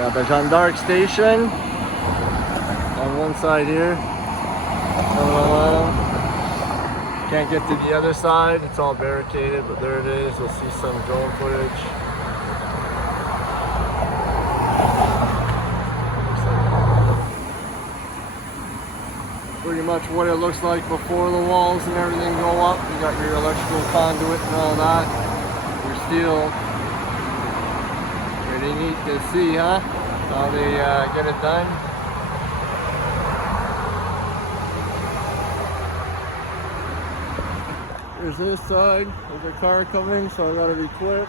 Got the Jeanne d'Arc station on one side here. Can't get to the other side, it's all barricaded, but there it is. You'll see some drone footage. Pretty much what it looks like before the walls and everything go up. You got your electrical conduit and all that. Your steel. Pretty neat to see, huh? How they get it done. Here's this side. There's a car coming, so I gotta be quick.